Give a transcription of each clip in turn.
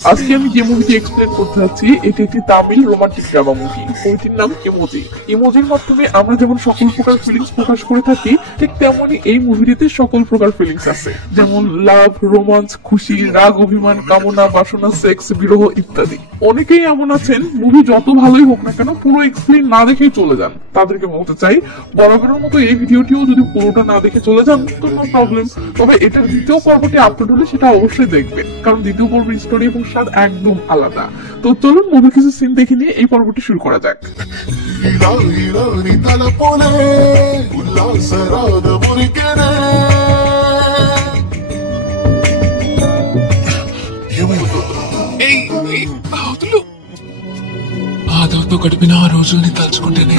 আজকে আমি যে মুভিটি এক্সপ্লেন করতে যাচ্ছি এটি একটি তামিল রোমান্টিক ড্রামা মুভি। মুভিটির নাম ইমোজি। ইমোজির মাধ্যমে আমরা যেমন সকল প্রকার ফিলিংস প্রকাশ করে থাকি, ঠিক তেমনই এই মুভিটিতে সকল প্রকার ফিলিংস আছে, যেমন লাভ, রোমান্স, খুশি, রাগ, অভিমান, কামনা, বাসনা, সেক্স, বিরহ ইত্যাদি। অনেকেই এমন আছেন মুভি যত ভালোই হোক না কেন পুরো এক্সপ্লেন না দেখেই চলে যান। তাদেরকে বলতে চাই, বরাবরের মতো এই ভিডিওটিও যদি পুরোটা না দেখে চলে যান তো নো প্রবলেম, তবে এটার দ্বিতীয় পর্বটি আপলোড হলে সেটা অবশ্যই দেখবেন, কারণ দ্বিতীয় পর্বের স্টোরি এবং স্বাদ একদম আলাদা। তো চলুন মুভির কিছু সিন দেখে নিয়ে এই পর্বটি শুরু করা যাক। బాధతో గడిపిన ఆ రోజుల్ని తలుచుకుంటేనే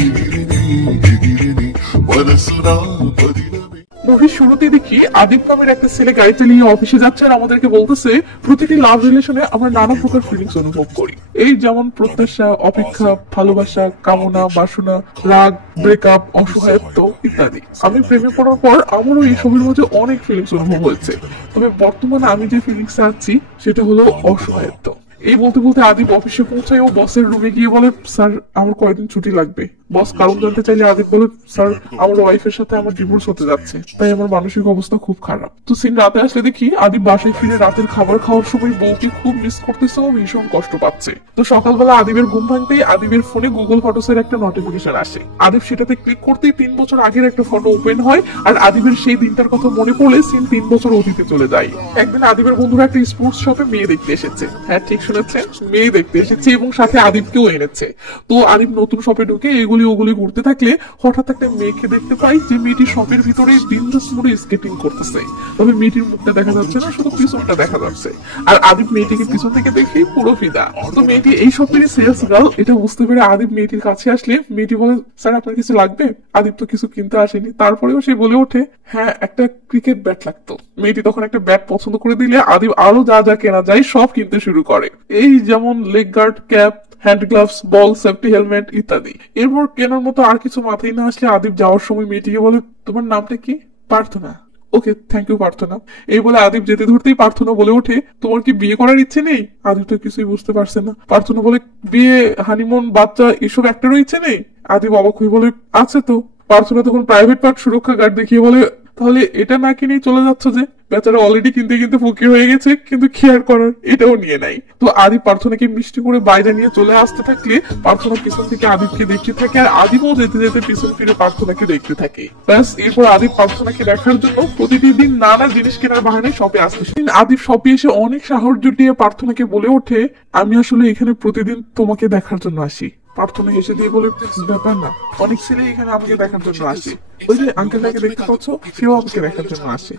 মুভির শুরুতে দেখি আদিব নামের একটা ছেলে গাড়ি চালিয়ে অফিসে যাচ্ছে আর আমাদেরকে বলতেছে প্রতিটি লাভ রিলেশনে আমরা নানা প্রকার ফিলিংস অনুভব করি, এই যেমন প্রত্যাশা, অপেক্ষা, ভালোবাসা, কামনা, বাসনা, রাগ, ব্রেকআপ, অসহায়ত্ব ইত্যাদি। আমি প্রেমে পড়ার পর আমারও এই সবের মধ্যে অনেক ফিলিংস অনুভব হয়েছে, তবে বর্তমানে আমি যে ফিলিংস চাচ্ছি সেটা হলো অসহায়ত্ব। এই বলতে বলতে আদিব অফিসে পৌঁছায় ও বসের রুমে গিয়ে বলে, স্যার আমার কয়েকদিন ছুটি লাগবে। বস কারণ জানতে চাইলে আদিব বলে, স্যার আমার ওয়াইফের সাথে আমার ডিভোর্স হতে যাচ্ছে, তাই আমার মানসিক অবস্থা খুব খারাপ। তো সিন রাতে আসলে দেখি আদিব বাসায় ফিরে রাতের খাবার খাওয়ার সময় বউকে খুব মিস করতেছে ও ভীষণ কষ্ট পাচ্ছে। তো সকালবেলা আদিবের ঘুম ভাঙতেই আদিবের ফোনে গুগল ফটোসের একটা নোটিফিকেশন আসে। আদিব সেটাতে ক্লিক করতেই 3 বছর আগের একটা ফটো ওপেন হয় আর আদিবের সেই দিনটার কথা মনে পড়লে সিন 3 বছর অতীতে চলে যায়। একদিন আদিবের বন্ধুরা একটা স্পোর্টস শপে মেয়ে দেখতে এসেছে। হ্যাঁ ঠিক শুনেছেন, মেয়ে দেখতে এসেছে এবং সাথে আদিবকেও এনেছে। তো আদিব নতুন শপে ঢুকে এগুলি ওগুলি ঘুরতে থাকলে হঠাৎ একটা মেয়েকে দেখতে পাই যে মেয়েটি শপের ভিতরে বিন্দাস মোড়ে স্কেটিং করতেছে, তবে মেয়েটির মুখটা দেখা যাচ্ছে না, শুধু পিছনটা দেখা যাচ্ছে। আর আদিব মেয়েটিকে পিছন থেকে দেখে পুরো ফিদা। তো মেয়েটি এই শপেরই সেলস গার্ল, এটা বুঝতে পেরে আদিব মেয়েটির কাছে আসলে মেয়েটি বলে, স্যার আপনার কিছু লাগবে? আদিব তো কিছু কিনতে আসেনি, তারপরেও সে বলে ওঠে, হ্যাঁ একটা ক্রিকেট ব্যাট লাগতো। মেয়েটি তখন একটা ব্যাট পছন্দ করে দিলে আদিব আরো যা যা কেনা যায় সব কিনতে শুরু করে, এই যেমন leg guard, cap, hand gloves, ball, safety helmet ইত্যাদি। এরপর কেনার মতো আর কিছু মাথায় না আসলে আদিব যাওয়ার সময় মেয়েটিকে বলে, তোমার নামটা কি? প্রার্থনা। ওকে থ্যাংক ইউ প্রার্থনা। এই বলে আদিব যেতে ধরতেই প্রার্থনা বলে ওঠে, তোমার কি বিয়ে করার ইচ্ছে নেই? আদিব তো কিছুই বুঝতে পারছে না। প্রার্থনা বলে, বিয়ে, হানিমুন, বাচ্চা এসব একটারও ইচ্ছে নেই? আদিব অবাক হয়ে বলে, আছে তো। প্রার্থনা তখন প্রাইভেট পার্ট সুরক্ষা গার্ড দেখিয়ে বলে, তাহলে এটা না কিনেই চলে যাচ্ছ যে? বেচারা অলরেডি কিনতে কিনতে ফকির হয়ে গেছে, কিন্তু কেয়ার করার এটাও নিয়ে নাই। তো আদিব প্রার্থনাকে মিষ্টি করে বাইরে নিয়ে চলে আসতে থাকলে প্রার্থনা পিছন থেকে আদিবকে দেখতে থাকে আর আদিবও যেতে যেতে পিছন ফিরে প্রার্থনাকে দেখতে থাকে। ব্যাস এরপর আদিব প্রার্থনাকে দেখার জন্য প্রতিটি দিন নানা জিনিস কেনার বাহানায় শপে আসতে। আদিব শপে এসে অনেক সাহস জুটিয়ে প্রার্থনাকে বলে ওঠে, আমি আসলে এখানে প্রতিদিন তোমাকে দেখার জন্য আসি। প্রার্থনা হেসে দিয়ে বলে, ব্যাপার না, অনেক ছেলে এখানে আমাকে দেখার জন্য আসে, ওই যে আঙ্কেলটাকে দেখতে পাচ্ছ সেও আমাকে দেখার জন্য আসে।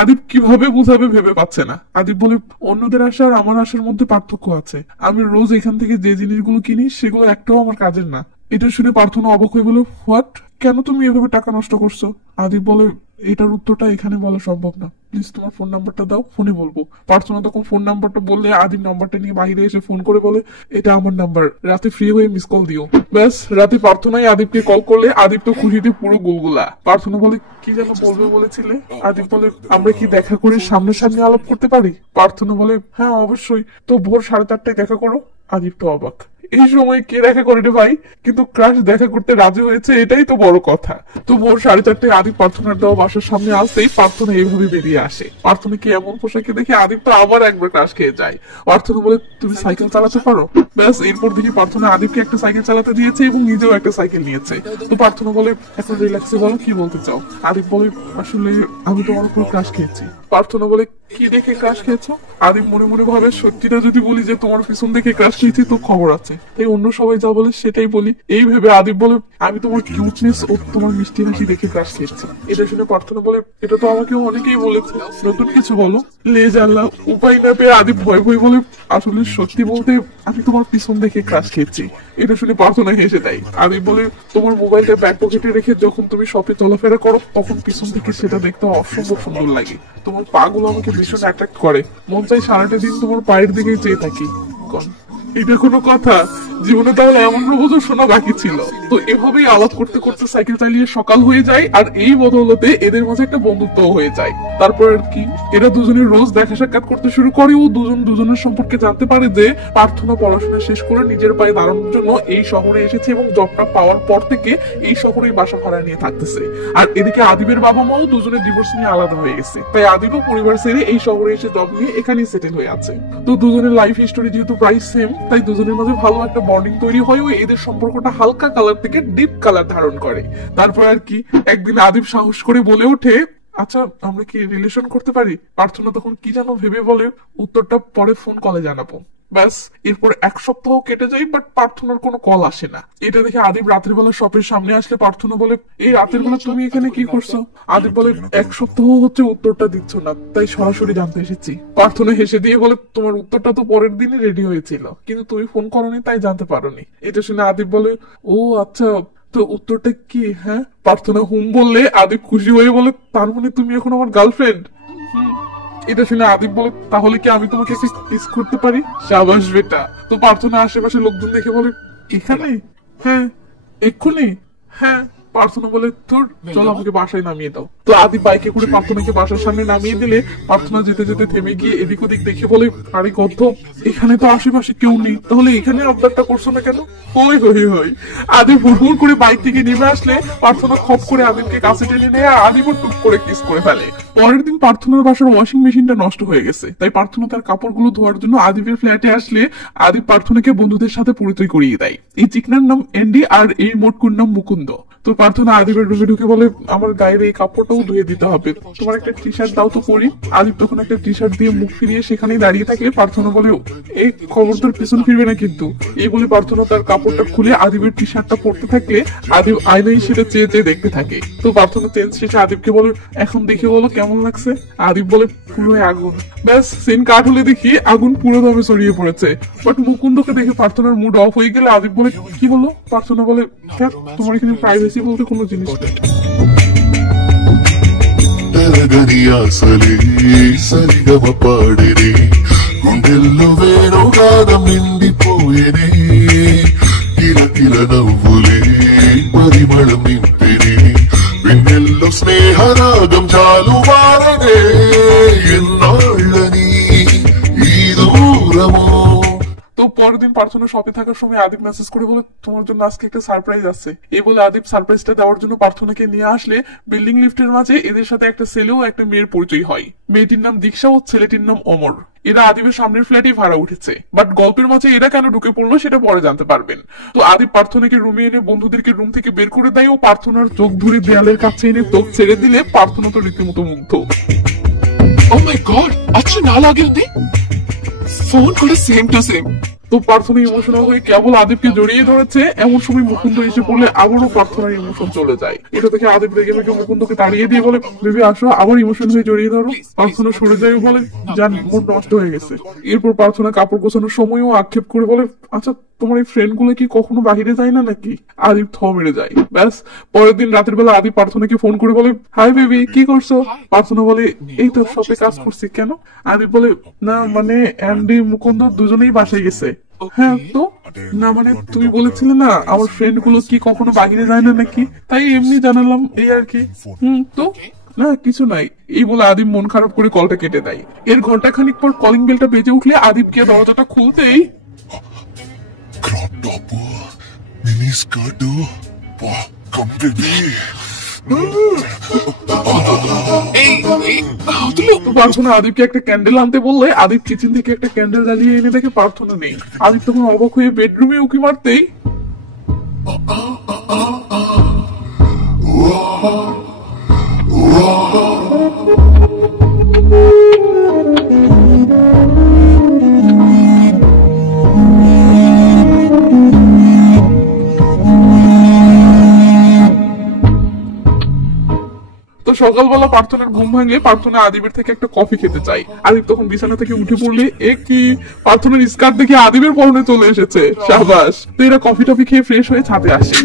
আদিব কিভাবে বুঝাবে ভেবে পাচ্ছে না। আদিব বলে, অন্যদের আশা আর আমার আশার মধ্যে পার্থক্য আছে, আমি রোজ এখান থেকে যে জিনিসগুলো কিনি সেগুলো একটাও আমার কাজের না। এটা শুনে প্রার্থনা অবাক হয়ে বলে, হোয়াট, কেন তুমি এভাবে টাকা নষ্ট করছো? আদিব বলে, এটার উত্তরটা এখানে বলা সম্ভব না, প্লিজ তোমার ফোন নাম্বারটা দাও, ফোনে বলবো। প্রার্থনা তখন ফোন নাম্বারটা বললে আদিব নাম্বারটা নিয়ে বাইরে এসে ফোন করে বলে, এটা আমার নাম্বার, রাতে ফ্রি হয়ে মিস কল দিও। ব্যাস রাতে প্রার্থনাই আদিবকে কল করলে আদিব তো খুশিতে পুরো গুলগুলা। প্রার্থনা বলে, কি যেন বলবে বলেছিলে? আদিব বলে, আমরা কি দেখা করে সামনাসামনি আলাপ করতে পারি? প্রার্থনা বলে, হ্যাঁ অবশ্যই, তো ভোর 4:30টায় দেখা করো। আদিব তো অবাক, এই সময় কে দেখা করে রে ভাই, কিন্তু ক্রাশ দেখা করতে রাজি হয়েছে, এটাই তো বড় কথা। তো ভোর 4:30টায় আদিব প্রার্থনার দেওয়া বাসার সামনে আসতেই প্রার্থনা এইভাবে বেরিয়ে আসে। প্রার্থনাকে এমন পোশাকে দেখে আদিব তো আবার একবার ক্রাশ খেয়ে যায়। প্রার্থনা বলে, তুমি সাইকেল চালাতে পারো? ব্যাস এরপর দেখি প্রার্থনা আদিবকে একটা সাইকেল চালাতে দিয়েছে এবং নিজেও একটা সাইকেল নিয়েছে। তো প্রার্থনা বলে, এখন রিল্যাক্সে বলো কি বলতে চাও? আদিব বলে, আসলে আমি তোমার উপর ক্রাশ খেয়েছি। প্রার্থনা বলে, কি দেখে ক্রাশ খেয়েছো? আদিব মনে মনে ভাবে, সত্যিটা যদি বলি যে তোমার পিছন দেখে ক্রাশ খেয়েছি তো খবর আছে, তাই অন্য সবাই যা বলে সেটাই বলি। এই ভেবে আদিব বলে, আমি তোমার কিউটনেস ও তোমার মিষ্টি হাসি দেখে ক্রাশ খেয়েছি। এটা শুনে প্রার্থনা বলে, এটা তো আমাকে অনেকেই বলেছে, নতুন কিছু বলো। লে জানলা উপায় না পেয়ে আদিব ভয় ভয় বলে, আসলে সত্যি বলতে আমি তোমার পিছন দেখে ক্রাশ খেয়েছি। এটা শুনে প্রার্থনা হেসে দেয়। আদিব বলে, তোমার মোবাইলটা ব্যাক পকেটে রেখে যখন তুমি শপে চলাফেরা করো তখন পিছন থেকে সেটা দেখতে অসম্ভব সুন্দর লাগে, তোমার পা গুলো আমাকে ভীষণ অ্যাট্রাক্ট করে, মন চাই সারাটা দিন তোমার পায়ের দিকে চেয়ে থাকি। এটা কোনো কথা? জীবনে তাহলে এমন প্রপোজাল শোনা বাকি ছিল। তো এভাবেই আলাপ করতে করতে সাইকেল চালিয়ে সকাল হয়ে যায়, আর এই বদৌলতে এদের মাঝে একটা বন্ধুত্ব হয়ে যায়। তারপর আর কি, এরা দুজনে রোজ দেখা সাক্ষাৎ করতে শুরু করে ও দুজন দুজনের সম্পর্কে জানতে পারে যে প্রার্থনা পড়াশোনা শেষ করে নিজের পায়ে দাঁড়ানোর জন্য এই শহরে এসেছে এবং জবটা পাওয়ার পর থেকে এই শহরেই বাসা ভাড়া নিয়ে থাকতেছে। আর এদিকে আদিবের বাবা মাও দুজনে ডিভোর্স নিয়ে আলাদা হয়ে গেছে, তাই আদিবও পরিবার ছেড়ে এই শহরে এসে জব নিয়ে এখানেই সেটেল হয়ে আছে। তো দুজনের লাইফ হিস্টোরি যেহেতু প্রায় সেম, তাই দুজনের মাঝে ভালো একটা বন্ডিং তৈরি হয় ও এদের সম্পর্কটা হালকা কালার থেকে ডিপ কালার ধারণ করে। তারপর আর কি, একদিন আদিব সাহস করে বলে ওঠে, আচ্ছা আমরা কি রিলেশন করতে পারি? প্রার্থনা তখন কি যেন ভেবে বলে, উত্তরটা পরে ফোন কলে জানাবো। ব্যাস, এরপর এক সপ্তাহ কেটে যায়, বাট প্রার্থনার কোনো কল আসে না। এটা দেখে আদিব রাতের বেলা শপের সামনে আসলে প্রার্থনা বলে, এই রাতের বেলা তুমি এখানে কি করছো? আদিব বলে, এক সপ্তাহ হচ্ছে উত্তরটা দিচ্ছ না, তাই সরাসরি জানতে এসেছি। প্রার্থনা হেসে দিয়ে বলে, তোমার উত্তরটা তো পরের দিনই রেডি হয়েছিল, কিন্তু তুমি ফোন করোনি তাই জানতে পারোনি। এটা শুনে আদিব বলে, ও আচ্ছা, তো উত্তরটা কি? হ্যাঁ। প্রার্থনা হুম বললে আদিব খুশি হয়ে বলে, তার মানে তুমি এখন আমার গার্লফ্রেন্ড? এটা শুনে আদিব বলে, তাহলে কি আমি তোমাকে কিস করতে পারি? শাবাশ বেটা। তো প্রার্থনা আশেপাশে লোকজন দেখে বলে, এখানে? হ্যাঁ। এক্ষুনি? হ্যাঁ। প্রার্থনা বলে, তোর চলো আমাকে বাসায় নামিয়ে দাও। তো আদিব বাইকে করে প্রার্থনাকে বাসার সামনে নামিয়ে দিলে প্রার্থনা যেতে যেতে থেমে গিয়ে এদিক ওদিক দেখে বলে, আরে গদ্ধ, এখানে তো আশেপাশে কেউ নেই, তাহলে এখানে আবদারটা করছো না কেন? হই হই হই। আদিব হুড় করে বাইক থেকে নেমে আসলে প্রার্থনা খপ করে আদিবকে কাছে টেনে নেয় আর আদিবও টুক করে কিস করে ফেলে। পরের দিন প্রার্থনার বাসার ওয়াশিং মেশিনটা নষ্ট হয়ে গেছে, তাই প্রার্থনা তার কাপড়গুলো ধোয়ার জন্য আদিবের ফ্ল্যাটে আসলে আদিব প্রার্থনাকে বন্ধুদের সাথে পরিচয় করিয়ে দেয়। এই চিকনার নাম এন্ডি আর এই মোটকুর নাম মুকুন্দ। তো প্রার্থনা আদিবের রুমে ঢুকে বলে, আমার গায়ের এই কাপড়টাও ধুয়ে দিতে হবে, তোমার একটা টি শার্ট দাও তো পরি। আদিব তখন একটা টি শার্ট দিয়ে মুখ ফিরিয়ে সেখানেই দাঁড়িয়ে থাকলে প্রার্থনা বলে, এই খবরদার পিছন ফিরবে না কিন্তু। এই বলে প্রার্থনা তার কাপড়টা খুলে আদিবের টি শার্টটা পরতে থাকলে আদিব আয়নায় সেটা চেয়ে চেয়ে দেখতে থাকে। তো প্রার্থনা চেঞ্জ শেষে আদিবকে বলে, এখন দেখে বলো কেমন লাগছে? আদিব বলে, পুরো আগুন। ব্যাস, সিন কাট হলে দেখি আগুন পুরো দমে ছড়িয়ে পড়েছে। বাট মুকুন্দকে দেখে প্রার্থনার মুড অফ হয়ে গেলে আদিব বলে, কি বলো? প্রার্থনা বলে, তোমার এখানে প্রাইভেসি বলতে কোনো জিনিস নেই। సరిగమ పాడిరే గుండెల్లో వేణుగానం నిండిపోయేనే కిలకిల నవ్వులే పరిమళం నింపినే వెన్నెల్లో స్నేహరాగం చాలు వారనే ఎన్నాళ్ళని ఈ దూరమో। তো পরের দিন প্রার্থনা শপে থাকার সময় আদিব মেসেজ করে বলে, তোমার জন্য আজকে একটা সারপ্রাইজ আছে। এই বলে আদিব সারপ্রাইজটা দেওয়ার জন্য প্রার্থনাকে নিয়ে আসলে বিল্ডিং লিফটের মাঝে এদের সাথে একটা ছেলে ও একটা মেয়ের পরিচয় হয়। মেয়েটির নাম দীক্ষা ও ছেলেটির নাম অমর। এরা আদিবের সামনের ফ্ল্যাটেই ভাড়া উঠেছে, বাট গল্পের মাঝে এরা কেন ঢুকে পড়লো সেটা পরে জানতে পারবেন। তো আদিব প্রার্থনাকে রুমে এনে বন্ধুদেরকে রুম থেকে বের করে দেয় ও প্রার্থনার চোখ ধরে দেয়ালের কাছে এনে চোখ ছেড়ে দিলে প্রার্থনা তো রীতিমতো মুগ্ধ। ও মাই গড, আচ্ছা না লাগে ফোন করে সেম টু সেম। তো প্রার্থনা ইমোশনাল হয়ে কেবল আদিবকে জড়িয়ে ধরেছে, এমন সময় মুকুন্দ এসে পড়লে আবারও প্রার্থনার ইমোশন চলে যায়। এটা দেখে আদিব রেগে মেগে মুকুন্দকে তাড়িয়ে দিয়ে বলে, বেবি আসো, আবার ইমোশন হয়ে জড়িয়ে ধরো। প্রার্থনা সরে যায় ও বলে, জান মুড নষ্ট হয়ে গেছে। এরপর প্রার্থনা কাপড় গোছানোর সময়ও আক্ষেপ করে বলে, আচ্ছা তোমার এই ফ্রেন্ড গুলো কি কখনো বাহিরে যায় না নাকি? আদিব থ মেরে যায়। ব্যাস, পরের দিন রাতের বেলা আদিব প্রার্থনাকে ফোন করে বলে, হাই বেবি, কি করছো? প্রার্থনা বলে, এই তো শপে কাজ করছি। কেন? আদিব বলে, না মানে অ্যান্ডি মুকুন্দ দুজনেই বাসায় গেছে। হ্যাঁ তো? না মানে তুমি বলেছিলে না আমার ফ্রেন্ড গুলো কি কখনো বাহিরে যায় না নাকি, তাই এমনি জানালাম, এই আর কি। তো না কিছু নাই। এই বলে আদিব মন খারাপ করে কলটা কেটে দেয়। এর ঘন্টাখানিক পর কলিং বেলটা বেজে উঠলে আদিবকে দরজাটা খুলতেই ক্রপ টপ মিনি স্কার্ট কম বেবি। প্রার্থনা আদিবকে একটা ক্যান্ডেল আনতে বললে আদিব কিচেন থেকে একটা ক্যান্ডেল জ্বালিয়ে এনে দেখে প্রার্থনা নেই। আদিব তখন অবাক হয়ে বেডরুমে উকি মারতেই সকালবেলা প্রার্থনার ঘুম ভাঙলে প্রার্থনা আদিবের থেকে একটা কফি খেতে চাই। আদিব তখন বিছানা থেকে উঠে পড়লে এ কি, প্রার্থনার স্কার্ট দেখে আদিবের পরনে চলে এসেছে। শাবাশ। তো এরা কফি টফি খেয়ে ফ্রেশ হয়ে ছাদে আসে।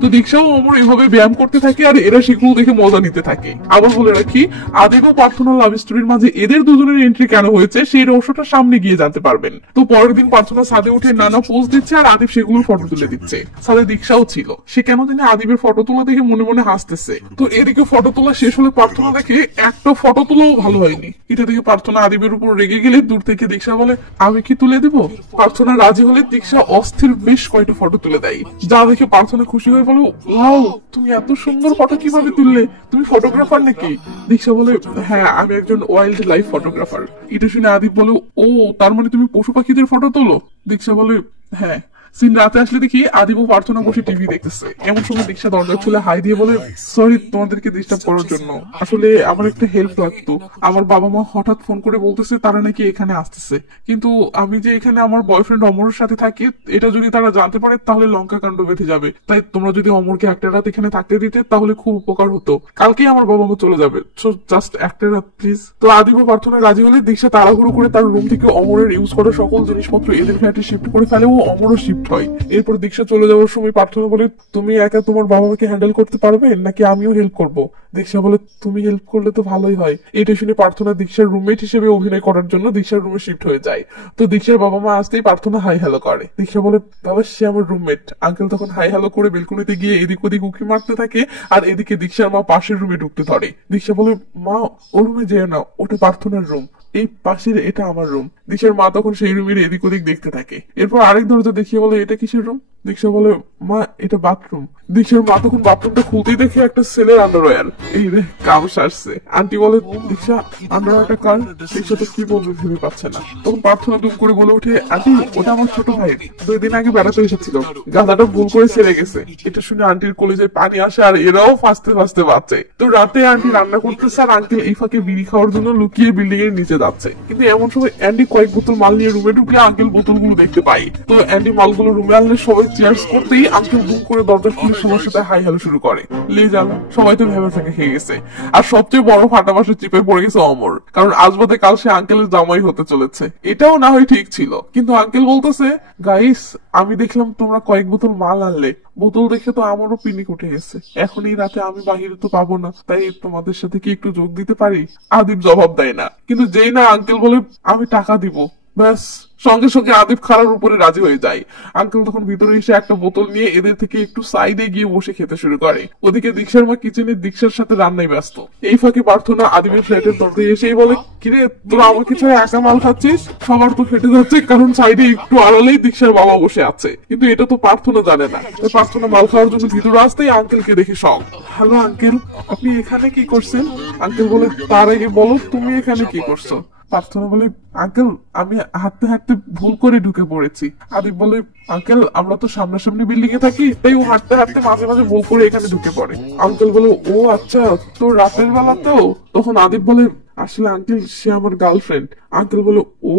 তো দীক্ষা ও অমর এভাবে ব্যায়াম করতে থাকে আর এরা সেগুলো দেখে মজা নিতে থাকে। আবার বলে রাখি, আদিব ও প্রার্থনা লাভ স্টোরির মাঝে এদের দুজনের এন্ট্রি কেন হয়েছে সেই রহস্যটা সামনে গিয়ে জানতে পারবেন। তো পরের দিন প্রার্থনা ছাদে উঠে নানা পোজ দিচ্ছে আর আদিব সেগুলোর ফটো তুলে দিচ্ছে। ছাদে দীক্ষাও ছিল, সে কেন জানি আদিবের ফটো তোলা দেখে মনে মনে হাসতেছে। তো এদিকে ফটো তোলা শেষ হলে প্রার্থনা দেখে একটা ফটো তোলাও ভালো হয়নি। এটা দেখে প্রার্থনা আদিবের উপর রেগে গেলে দূর থেকে দীক্ষা বলে, আমি কি তুলে দেব? প্রার্থনা রাজি হলে দীক্ষা অস্থির বেশ কয়েকটা ফটো তুলে দেয়, যা দেখে প্রার্থনা খুশি হয়ে বলো, ওয়াও তুমি এত সুন্দর ফটো কিভাবে তুললে, তুমি ফটোগ্রাফার নাকি? দীক্ষা বলে, হ্যাঁ আমি একজন ওয়াইল্ড লাইফ ফটোগ্রাফার। এটা শুনে আদিব বলে, ও তার মানে তুমি পশু পাখিদের ফটো তোলো? দীক্ষা বলে, হ্যাঁ। সিন রাতে আসলে দেখি আদিব ও প্রার্থনা বসে টিভি দেখতেছে। এমন সময় দীক্ষা দরজা খুলে হাই দিয়ে বলে, সরি তোমাদেরকে ডিস্টার্ব করার জন্য, আসলে আমার একটা হেল্প লাগতো। আমার বাবা মা হঠাৎ ফোন করে বলতেছে তারা নাকি এখানে আসতেছে, কিন্তু আমি যে এখানে আমার বয়ফ্রেন্ড অমরের সাথে থাকি এটা যদি তারা জানতে পারে তাহলে লঙ্কা কাণ্ড বেঁধে যাবে। তাই তোমরা যদি অমরকে একটা রাত এখানে থাকতে দিতে তাহলে খুব উপকার হতো। কালকেই আমার বাবা মা চলে যাবে, সো জাস্ট একটা রাত প্লিজ। তো আদিব ও প্রার্থনা রাজি হলে দীক্ষা তাড়াহুড়ো করে তার রুম থেকে অমরের ইউজ করা সকল জিনিসপত্র এদের ফ্ল্যাটে শিফট করে ফেলে ও অমরও শিফট হয়। এরপর দীক্ষা চলে যাওয়ার সময় প্রার্থনা বলে, তুমি একা তোমার বাবা মাকে হ্যান্ডেল করতে পারবে নাকি আমিও হেল্প করব? দীক্ষা বলে, তুমি হেল্প করলে তো ভালোই হয়। এটা শুনে প্রার্থনা দীক্ষার রুমমেট হিসেবে অভিনয় করার জন্য দীক্ষার রুমে শিফট হয়ে যায়। তো দীক্ষার বাবা মা আসতেই প্রার্থনা হাই হ্যালো করে। দীক্ষা বলে, বাবা সে আমার রুমমেট। আঙ্কেল তখন হাই হ্যালো করে বেলকনিতে গিয়ে এদিক ওদিক উঁকি মারতে থাকে আর এদিকে দীক্ষার মা পাশের রুমে ঢুকতে ধরে। দীক্ষা বলে, মা ও রুমে যেও না, ওটা প্রার্থনার রুম, এই পাশের এটা আমার রুম। দীক্ষার মা তখন সেই রুমের এদিক ওদিক দেখতে থাকে। এরপর আরেক দরজা দেখিয়ে বলে, এটা কিসের রুম? দীক্ষা বলে, মা এটা বাথরুম। দীক্ষার মা তখন বাথরুমটা খুলতেই দেখে একটা ছেলের আন্ডারওয়্যার। এই রে কাম সারছে। আন্টি বলে, দীক্ষা আন্ডারওয়্যারটা কার? দীক্ষা তো কি বলবে ভেবে পাচ্ছে না। তখন প্রার্থনা দুম করে বলে ওঠে, আন্টি ওটা আমার ছোট ভাই, 2 দিন আগে বেড়াতে এসেছিল, গাধাটা ভুল করে ছেড়ে গেছে। এটা শুনে আন্টির কলেজে পানি আসে আর এরাও ফাঁসতে ফাঁসতে বাঁচে। তো রাতে আন্টি রান্না করতেছে আর আঙ্কেল এই ফাঁকে বিড়ি খাওয়ার জন্য লুকিয়ে বিল্ডিং এর নিচে যাচ্ছে। কিন্তু এমন সময় অ্যান্ডি কয়েক বোতল মাল নিয়ে রুমে ঢুকলে আঙ্কেল বোতলগুলো দেখতে পাই। তো অ্যান্ডি মালগুলো রুমে আনলে সবাই চিয়ার্স করতেই আঙ্কেল বুম করে দরজা খুলে সবার সাথে হাই হ্যালো শুরু করে। লে যান, সবাই তো ভেবে থাকে খেয়ে গেছে। আর সবচেয়ে বড় ফাটাবাসে চিপে পড়ে গেছে অমর, কারণ আজ বাদে কাল সে আঙ্কেলের জামাই হতে চলেছে। এটাও না হয় ঠিক ছিল, কিন্তু আঙ্কেল বলতেছে, গাইস আমি দেখলাম তোমরা কয়েক বোতল মাল আনলে, বোতল দেখে তো আমারও পিনিক উঠে গেছে। এখন এই রাতে আমি বাহিরে তো পাবো না, তাই তোমাদের সাথে কি একটু যোগ দিতে পারি? আদিব জবাব দেয় না, কিন্তু যেই না আঙ্কেল বলে আমি টাকা দিব, ব্যাস সঙ্গে সঙ্গে আদিব খারার উপরে রাজি হয়ে যায়। আঙ্কেল তখন ভিতরে এসে একটা বোতল নিয়ে এদের থেকে একটু সাইডে গিয়ে বসে খেতে শুরু করে। ওদিকে দীক্ষার মা কিচেনে দীক্ষার সাথে রান্নায় ব্যস্ত। এই ফাঁকে প্রার্থনা আদিবের ফ্ল্যাটের দরজায় এসেই বলে, কিরে তোরা আমাকে ছাড়া একা মাল খাচ্ছিস? সবার তো ফেটে যাচ্ছে, কারণ সাইডে একটু আড়ালেই দীক্ষার বাবা বসে আছে। কিন্তু এটা তো প্রার্থনা জানে না। তাই প্রার্থনা মাল খাওয়ার জন্য ভিতরে আসতেই আঙ্কেলকে দেখে শক। হ্যালো আঙ্কেল, আপনি এখানে কি করছেন? আঙ্কেল বলে, তার আগে বলো তুমি এখানে কি করছো? প্রার্থনা বলে, আঙ্কেল আমি হাঁটতে হাঁটতে ভুল করে ঢুকে পড়েছি। আদিব বলে, আঙ্কেল আমরা তো সামনাসামনি বিল্ডিং এ থাকি, তাই ও হাঁটতে হাঁটতে মাঝে মাঝে ভুল করে এখানে ঢুকে পড়ে। আঙ্কেল বলে, ও আচ্ছা, তো রাতের বেলা তো? তখন আদিব বলে, আসলে আঙ্কেল সে আমার গার্লফ্রেন্ড। আঙ্কেল বলে, ও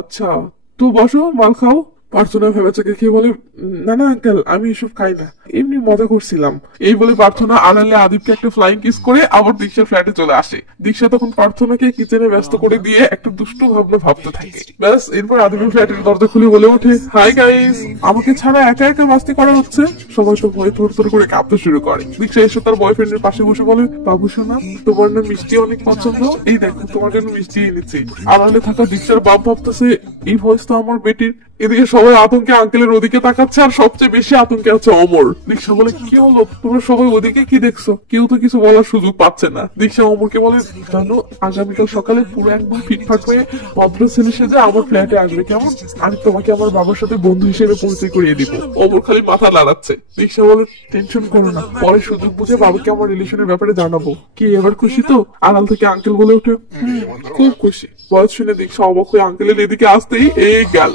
আচ্ছা, তো বসো মাল খাও। প্রার্থনা ভেবেচাকে খেয়ে বলে, না না আঙ্কেল আমি এসব খাই না, এমনি মজা করছিলাম। এই বলে প্রার্থনা আড়ালে আদিবকে একটা ফ্লাইং কিস করে আবার দীক্ষার ফ্ল্যাটে চলে আসে। দীক্ষা তখন প্রার্থনাকে কিচেনে ব্যস্ত করে দিয়ে একটা দুষ্টু ভাবনা ভাবতে থাকে। ব্যাস এরপর আদিবের ফ্ল্যাটের দরজা খুলে বলে ওঠে, হাই গাইস, আমাকে ছাড়া একা একা মাস্তি করা হচ্ছে। সবাই তো ভয়ে থর থর করে কাঁপতে শুরু করে। দীক্ষা এসে তার বয়ফ্রেন্ডের পাশে বসে বলে, বাবু সোনা তোমার না মিষ্টি অনেক পছন্দ, এই দেখো তোমার জন্য মিষ্টি এনেছি। আড়ালে থাকা দীক্ষার বাপ ভাবতেছে, এই ভয়েস তো আমার বেটির। এদিকে সবাই আতঙ্কে আঙ্কেলের ওদিকে তাকাচ্ছে আর সবচেয়ে বেশি আতঙ্কে আছে অমর। দীক্ষা বলে, কি হলো তোমরা সবাই ওদিকে কি দেখছো? কেউ তো কিছু বলার সুযোগ পাচ্ছে না। দীক্ষা অমরকে বলে, জানো আগামীকাল সকালে পুরো একদম ফিটফাট হয়ে ভদ্র ছেলে সেজে আমার ফ্ল্যাটে আসবে, কেমন? আমি তোমাকে আমার বাবার সাথে বন্ধু হিসেবে পরিচয় করিয়ে দিব। অমর খালি মাথা নাড়াচ্ছে। দীক্ষা বলে, টেনশন করো না, পরে সুযোগ বুঝে বাবাকে আমার রিলেশনের ব্যাপারে জানাবো। কি এবার খুশি তো? আড়াল থেকে আঙ্কেল বলে ওঠে, খুব খুশি। বয়স শুনে দীক্ষা অবাক হয়ে আঙ্কেলের এদিকে আসতেই এই গেল।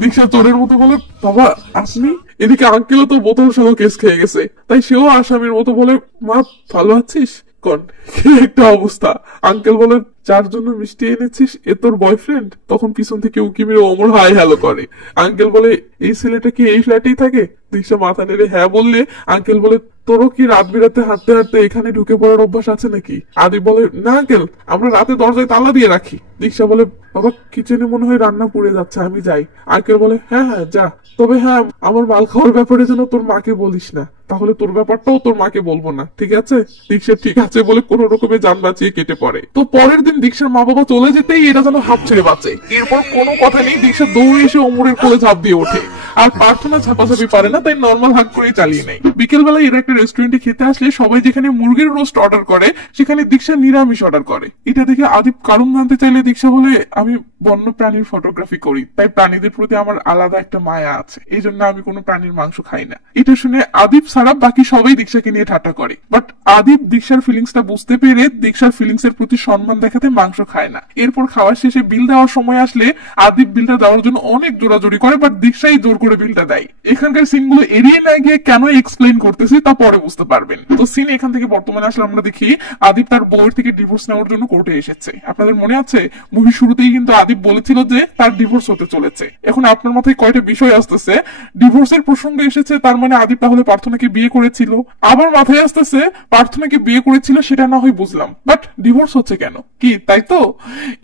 দীক্ষা চোরের মতো বলে, বাবা আপনি? এদিকে আঙ্কেলও তো বোতল সহ কেস খেয়ে গেছে, তাই সেও আসামির মতো বলে, মা ভালো আছিস? কোন কি একটা অবস্থা। আঙ্কেল বলে, যার জন্য মিষ্টি এনেছিস এ তোর বয়ফ্রেন্ড? তখন পিছন থেকে উকি মেরে অমর হাই হ্যালো করে। আঙ্কেল বলে, এই ছেলেটা কি এই ফ্ল্যাটেই থাকে? দীক্ষা মাথা নেড়ে হ্যাঁ বললে আঙ্কেল বলে, তোরও কি রাত বিরাতে হাঁটতে হাঁটতে এখানে ঢুকে পড়ার অভ্যাস আছে নাকি? আদিব বলে, না আঙ্কেল আমরা রাতে দরজায় তালা দিয়ে রাখি। দীক্ষা বলে বাবা কিচেনে মনে হয় রান্না পুড়ে যাচ্ছে, আমি যাই। আঙ্কেল বলে হ্যাঁ হ্যাঁ যা, তবে হ্যাঁ আমার মাল খাওয়ার ব্যাপারে যেন তোর মাকে বলিস না, তাহলে তোর ব্যাপারটাও তোর মাকে বলবো না, ঠিক আছে? দীক্ষা ঠিক আছে বলে কোন রকমে যান বাঁচিয়ে কেটে পড়ে। তো পরের দিন দীক্ষার মা বাবা চলে যেতেই এটা যেন হাফ ছেড়ে বাঁচে। এরপর কোনো কথা নেই, দীক্ষা দৌড়ে এসে ওমরের কোলে ঝাঁপ দিয়ে ওঠে। আর প্রার্থনা ঝাপাঝাপি পারে না, তাই নর্মাল হাগ করে চালিয়ে নেয়। বিকেল বেলায় এরা একটা রেস্টুরেন্টে খেতে আসলে সবাই যেখানে মুরগির রোস্ট অর্ডার করে সেখানে দীক্ষা নিরামিষ অর্ডার করে। এটা দেখে আদিপ কারণ জানতে চাইলে দীক্ষা বলে আমি বন্য প্রাণীর ফটোগ্রাফি করি, তাই প্রাণীদের প্রতি আমার আলাদা একটা মায়া আছে, এই জন্য আমি কোনো প্রাণীর মাংস খাই না। এটা শুনে আদিপ ছাড়া বাকি সবাই দীক্ষাকে নিয়ে ঠাট্টা করে, বাট আদিপ দীক্ষার ফিলিংসটা বুঝতে পেরে দীক্ষার ফিলিংস এর প্রতি সম্মান দেখাতে মাংস খায় না। এরপর খাওয়ার শেষে বিল দেওয়ার সময় আসলে আদিপ বিলটা দেওয়ার জন্য অনেক জোরাজোরি করে, বাট দীক্ষাই জোর করে বিলটা দেয়। এখানকার সিনগুলো এড়িয়ে না গিয়ে কেন এক্সপ্লেইন করতেছি তা পরে বুঝতে পারবেন। তো সিন এখান থেকে বর্তমানে আসলে আমরা দেখি আদিপ তার বউয়ের থেকে ডিভোর্স নেওয়ার জন্য কোর্টে এসেছে। আপনাদের মনে আছে মুভির শুরুতেই কিন্তু আদিপ বলেছিল যে তার ডিভোর্স হতে চলেছে। এখন আপনার মাথায় কয়টা বিষয় আসতেছে, ডিভোর্সের প্রসঙ্গে এসেছে তার মানে আদিপ তাহলে প্রার্থনাকে বিয়ে করেছিল, আবার মাথায় আসতেছে প্রার্থনাকে বিয়ে করেছিল সেটা না হয় বুঝলাম, বাট ডিভোর্স হচ্ছে কেন, কি তাই তো?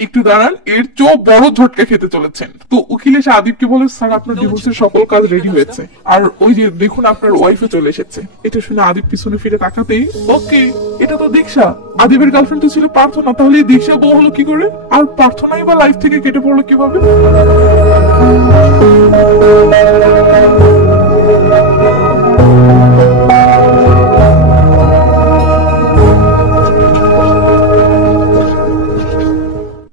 একটু দাঁড়ান, এর চেয়েও বড় ঝটকা খেতে চলেছেন। তো উকিল এসে আদিপকে বলে স্যার আপনার ডিভোর্সের সকল কাজ রেডি হয়েছে, আর ওই যে দেখুন আপনার ওয়াইফে চলে এসেছে। এটা শুনে আদিপ পিছনে ফিরে তাকাতেই ওকে এটা তো দীক্ষা, আদিপের গার্লফ্রেন্ড তো ছিল প্রার্থনা, তাহলে এই দীক্ষা বউ হলো কি করে? আর প্রার্থনাই বা লাইফ থেকে কেটে পড়লো কিভাবে?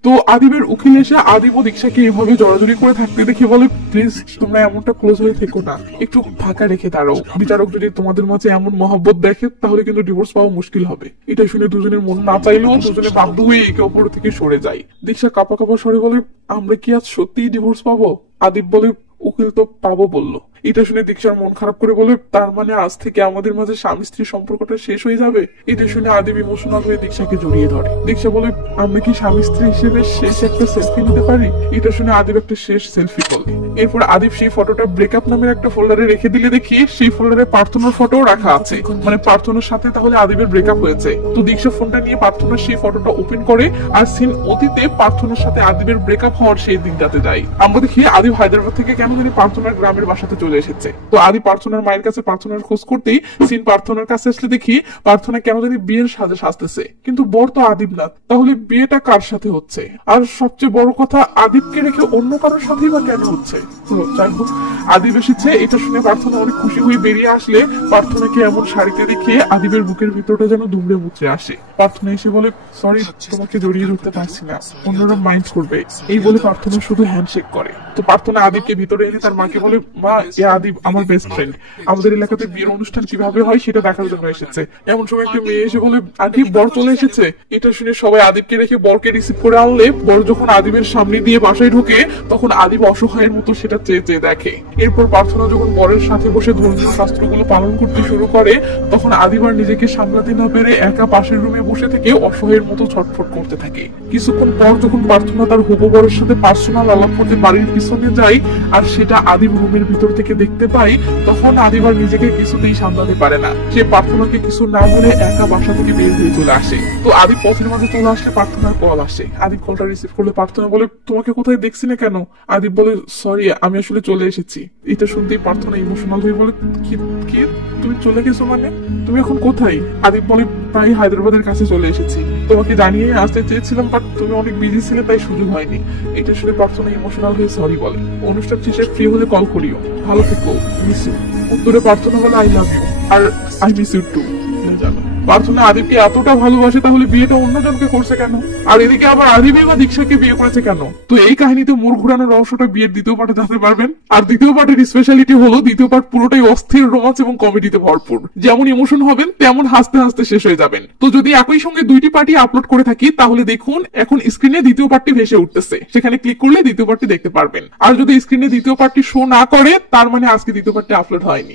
তো আদিবের উকিল এসে আদিব ও দীক্ষাকে এভাবে জড়াজড়ি করে থাকতে দেখে বলে প্লিজ তোমরা এমনটা ক্লোজ হয়ে থেকো না, একটু ফাঁকা রেখে দাঁড়াও, বিচারক যদি তোমাদের মাঝে এমন মহব্বত দেখে তাহলে কিন্তু ডিভোর্স পাওয়া মুশকিল হবে। এটা শুনে দুজনের মন না চাইলেও দুজনে বাধ্য হয়ে একে অপর থেকে সরে যায়। দীক্ষা কাঁপা কাঁপা স্বরে বলে আমরা কি আজ সত্যিই ডিভোর্স পাবো? আদিব বলে উকিল তো পাবো বললো। এটা শুনে দীক্ষার মন খারাপ করে বলে তার মানে আজ থেকে আমাদের মাঝে স্বামী স্ত্রীর সম্পর্কটা শেষ হয়ে যাবে? এটা শুনে আদিব ইমোশনাল হয়ে দীক্ষাকে জড়িয়ে ধরে। দীক্ষা বলে আমরা কি স্বামী স্ত্রী হিসেবে শেষ একটা সেলফি নিতে পারি? এটা শুনে আদিব একটা শেষ সেলফি তোলে। এরপর আদিব সেই ফটোটা ব্রেকআপ নামের একটা ফোল্ডারে রেখে দিলে দেখি সেই ফোল্ডারে প্রার্থনার ফটো রাখা আছে, মানে প্রার্থনার সাথে তাহলে আদিবের ব্রেকআপ হয়েছে। তো দীক্ষা ফোনটা নিয়ে প্রার্থনার সেই ফটোটা ওপেন করে আর সিন অতীতে প্রার্থনার সাথে আদিবের ব্রেকআপ হওয়ার সেই দিনটাতে যায়। আমরা দেখি আদিব হায়দ্রাবাদ থেকে কেন জানি প্রার্থনার গ্রামের বাসাতে চলে এসেছে। তো আদি প্রার্থনার মায়ের কাছে প্রার্থনার খোঁজ করতেই সিন প্রার্থনার কাছে আসলে দেখি প্রার্থনা কেন জানি বিয়ের সাজে সাজতেছে, কিন্তু বর তো আদিব না, তাহলে বিয়েটা কার সাথে হচ্ছে? আর সবচেয়ে বড় কথা আদিবকে রেখে অন্য কারোর সাথেই বা কেন হচ্ছে? তো যাই হোক আদিব এসেছে, এটা শুনে প্রার্থনা অনেক খুশি হয়ে বেরিয়ে আসলে প্রার্থনাকে এমন শাড়িতে দেখে আদিবের বুকের ভিতরটা যেন দুমড়ে মুচড়ে আসে। প্রার্থনা এসে বলে সরি তোমাকে জড়িয়ে ধরতে পারছি না, অন্যরা মাইন্ড করবে, এই বলে প্রার্থনা শুধু হ্যান্ডশেক করে। তো প্রার্থনা আদিবকে ভিতরে এনে তার মাকে বলে মা এ আদিব আমার বেস্ট ফ্রেন্ড, আমাদের এলাকাতে বিয়ের অনুষ্ঠান কিভাবে হয় সেটা দেখার জন্য এসেছে। এমন সময় একটা মেয়ে এসে বলে আদিব বর চলে এসেছে। এটা শুনে সবাই আদিবকে রেখে বরকে রিসিভ করে আনলে বর যখন আদিবের সামনে দিয়ে বাসায় ঢুকে তখন আদিব অসহায়ের মতো সেটা চেয়ে চেয়ে দেখে। এরপর প্রার্থনা যখন বরের সাথে বসে ধর্মীয় শাস্ত্রগুলো পালন করতে শুরু করে তখন আদিব আর নিজেকে সামলাতে না পেরে একা পাশের রুমে বসে থেকে অসহায়ের মতো ছটফট করতে থাকে। কিছুক্ষণ পর যখন প্রার্থনা তার হবু বরের সাথে পার্সোনাল আলাপ করতে বাড়ির পিছনে যায় আর সেটা আদিব রুমের ভিতর থেকে দেখতে পায় তখন আদিব আর নিজেকে কিছুতেই সামলাতে পারে না, সে প্রার্থনাকে কিছু না বলে একা বাসা থেকে বের হয়ে চলে আসে। তো আদিব পথের মাঝে চলে আসলে প্রার্থনার কল আসে। আদিব কলটা রিসিভ করলে প্রার্থনা বলে তোমাকে কোথায় দেখছি না কেন? আদিব বলে সরি আমি আসলে চলে এসেছি। এটা শুনতেই প্রার্থনা ইমোশনাল হয়ে বলে কি কি তুমি চলে গেছো মানে? তুমি এখন কোথায়? আদিব বলে প্রায় হায়দ্রাবাদের কাছে চলে এসেছি, তোমাকে জানিয়ে আসতে চেয়েছিলাম বাট তুমি অনেক বিজি ছিলে তাই সুযোগ হয়নি। এটা শুনে প্রার্থনা ইমোশনাল হয়ে সরি বলে। অনুষ্ঠান শেষে ফ্রি হলে কল করিও, ভালো থেকো, মিস ইউ। উত্তরে প্রার্থনা বলে আই লাভ ইউ আর আই মিস ইউ টু। জানো প্রার্থনা আদিবকে এতটা ভালোবাসে তাহলে বিয়েটা অন্যজনকে করছে কেন? আর এদিকে আবার আদিবই বা দীক্ষাকে বিয়ে করেছে কেন? তো এই কাহিনীতে মোড় ঘুরানোর রহস্যটা বিয়ের দ্বিতীয় পার্টে জানতে পারবেন। আর দ্বিতীয় পার্টের স্পেশালিটি হলো দ্বিতীয় পার্ট পুরোটাই অস্থির রোমাঞ্চ এবং কমেডিতে ভরপুর, যেমন ইমোশন হবেন তেমন হাসতে হাসতে শেষ হয়ে যাবেন। তো যদি একই সঙ্গে দুইটি পার্টি আপলোড করে থাকি তাহলে দেখুন এখন স্ক্রিনে দ্বিতীয় পার্টটি ভেসে উঠতেছে, সেখানে ক্লিক করলে দ্বিতীয় পার্টটি দেখতে পারবেন। আর যদি স্ক্রিনে দ্বিতীয় পার্টটি শো না করে তার মানে আজকে দ্বিতীয় পার্টটি আপলোড হয়নি।